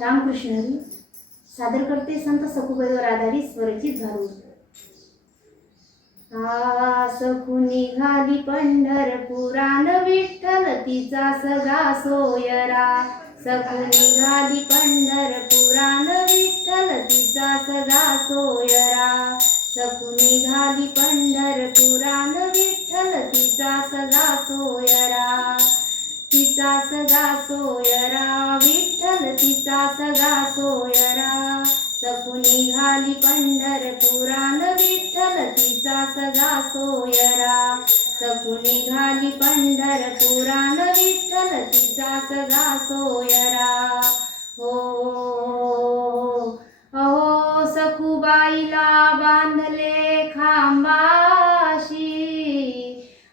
रामकृष्ण हरी सादर करते संत सखुबाईवर आधारित स्वरचित भारूड. सखू निघाली पंढरपुरान विठ्ठल तिचा सगा सोयरा. सखू निघाली पंढरपुरान विठ्ठल तिचा सगा सोयरा. सखू निघाली पंढरपुरान विठ्ठल तिचा सगा सोयरा. तिचा सगा सोयरा विठ्ठल तिचा सगा सोयरा. सखू निघाली पंढरपुरान विठ्ठल तिचा सगा सोयरा. सखू निघाली पंढरपुरान विठ्ठल तिचा सगा सोयरा. हो अहो सखूबाईला बांधले खांबाशी.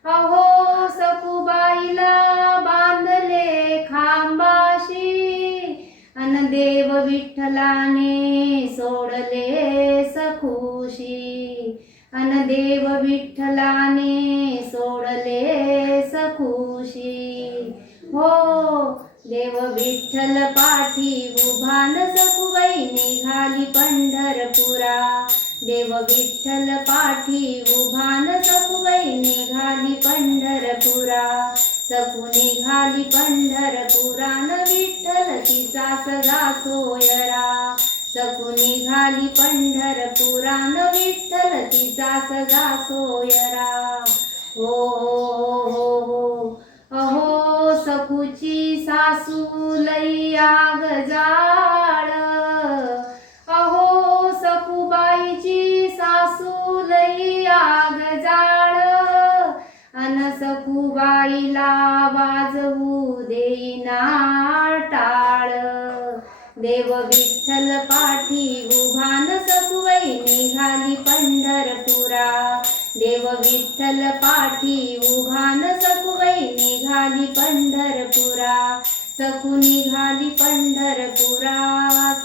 अहो सखूबाईला बांधले खांबाशी. अन देव विठ्ठलाने सोडले सखूशी. अन देव विठ्ठलाने सोडले सखूशी. हो देव विठ्ठल पाठी उभान सखूबाई निघाली पंढरपुरा. देव विठ्ठल पाठी उभान सखूबाई निघाली पंढरपुरा. सखू निघाली पंढरपुरान विठ्ठल तिचा सगा सोयरा. सखू निघाली पंढरपुरान विठ्ठल तिचा सगा सोयरा. हो अहो सखूची सासू लई आगजाळ. अहो सखूबाईची सासू लई आगजाळ. अन सखूबाईला वाजवू देईना टाळ. देव विठ्ठल पाठी उभान सखूबाई निघाली पंढरपुरा. देव विठ्ठल पाठी उभान सखूबाई निघाली पंढरपुरा. सखू निघाली पंढरपुरा.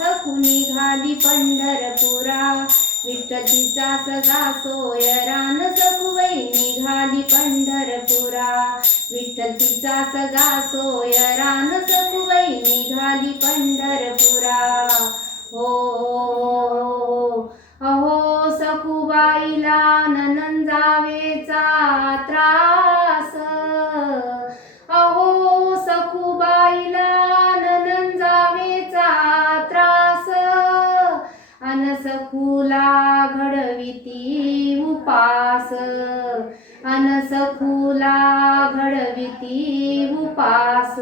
सखू निघाली पंढरपुरा. विठ्ठल तिचा सगा सोयरान सखूबाई निघाली पंढरपुरा. विठ्ठल तिचा सगा सोयरान सखूबाई निघाली पंढरपुरा. हो अहो सखूबाईला नणंद-जावेचा त्रास. अहो सखूबाईला नणंद-जावेचा त्रास. अन सखूला घडविती उपास. अन सखूला घडविती उपास.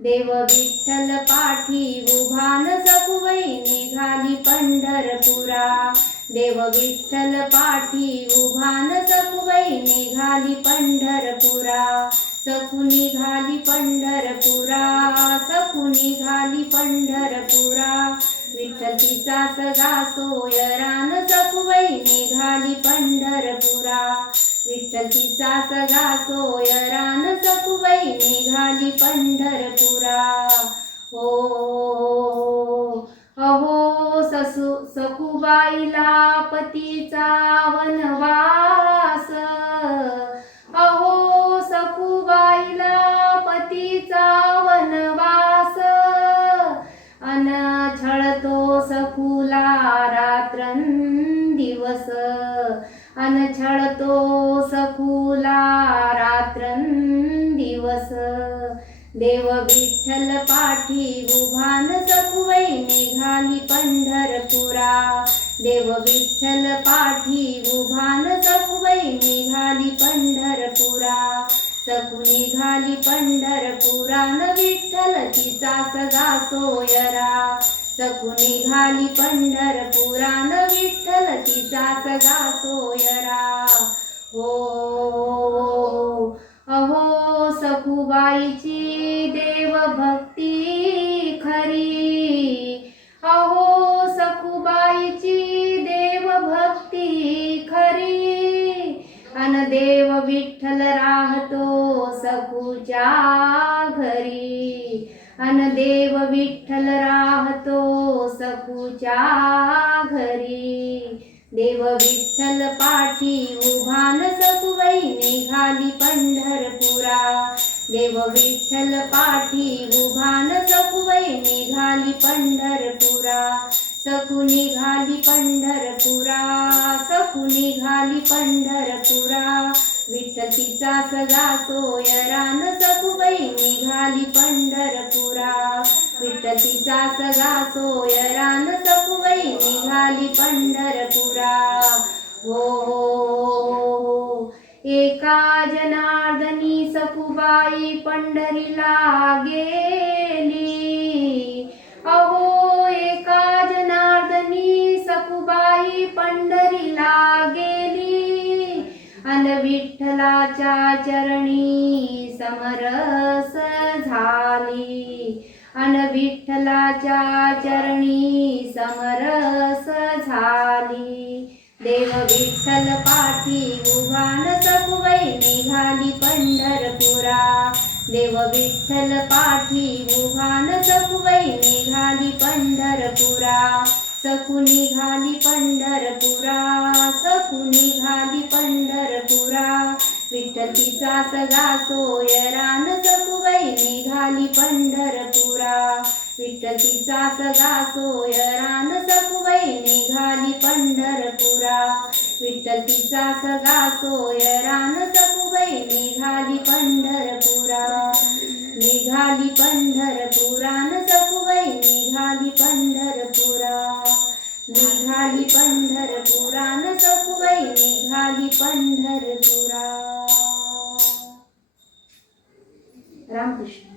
देव विठ्ठल पाठी उभान सखूबाई निघाली पंढरपुरा. देव विठ्ठल पाठी उभान सखूबाई निघाली पंढरपुरा. सखू निघाली पंढरपुरा. सखू निघाली पंढरपुरा. विठ्ठल तिचा सगा सोयरान सखूबाई निघाली पंढरपुरा. विठ्ठल तिचा सगा सोयरान सखूबाई निघाली पंढरपुरा. हो अहो सखूबाईला पतीचा वनवास. अहो सखूबाईला पतीचा वनवास. अन छळतो सखूला रात्रंदिवस. अन छळतो सखूला रात्रंदिवस. देव विठ्ठल पाठी उभान सखूबाई निघाली पंढरपुरा. देव विठ्ठल पाठी उभान सखूबाई निघाली पंढरपुरा. सखू निघाली पंढरपुरान विठ्ठल तिचा सगा सोयरा. सखू निघाली पंढरपुरान विठ्ठल तिचा सगा सोयरा. हो अहो सखूबाईची देवभक्ती खरी. अहो सखूबाईची देवभक्ती खरी. अन देव विठ्ठल राहतो सखूच्या घरी. अन देव विठ्ठल राहतो सखूच्या घरी. देव विठ्ठल पाठी उभान सखूबाई निघाली पंढरपुरा. देव विठ्ठल पाठी उभान सखुबाई निघाली पंढरपुरा. सखू निघाली पंढरपुरा, सखू निघाली पंढरपुरा. विठ्ठल तिचा सदा सोयरान सखुबाई निघाली पंढरपुरा. विठ्ठल तिचा सदा सोयरान सखुबाई निघाली पंढरपुरा. हो हो एका जनार्दनी सखुबाई पंढरीला गेली. अहो एका जनार्दनी सखुबाई पंढरीला गेली. अन विठ्ठलाच्या चरणी समरस झाली. अन विठ्ठलाच्या चरणी समरस झाली. देव विठ्ठल पाठी उभान सखुबाई निघाली पंढरपुरा. देव विठ्ठल पाठी उभान सखुबाई निघाली पंढरपुरा. सखू निघाली पंढरपुरा, सखू निघाली पंढरपुरा. विठ्ठल तिचा सदा सोयरान सखुबाई निघाली पंढरपुरा. विठ्ठल तिचा सदा सोयरान सखुबाई निघाली पंढरपुरा. विठ्ठल तिचा सदा सोयरान सखुबाई निघाली पंढरपुरा. निघाली पंढरपुरान सखुबाई निघाली पंढरपुरा. निघाली पंढरपुरान सखुबाई निघाली पंढरपुरा. रामकृष्ण.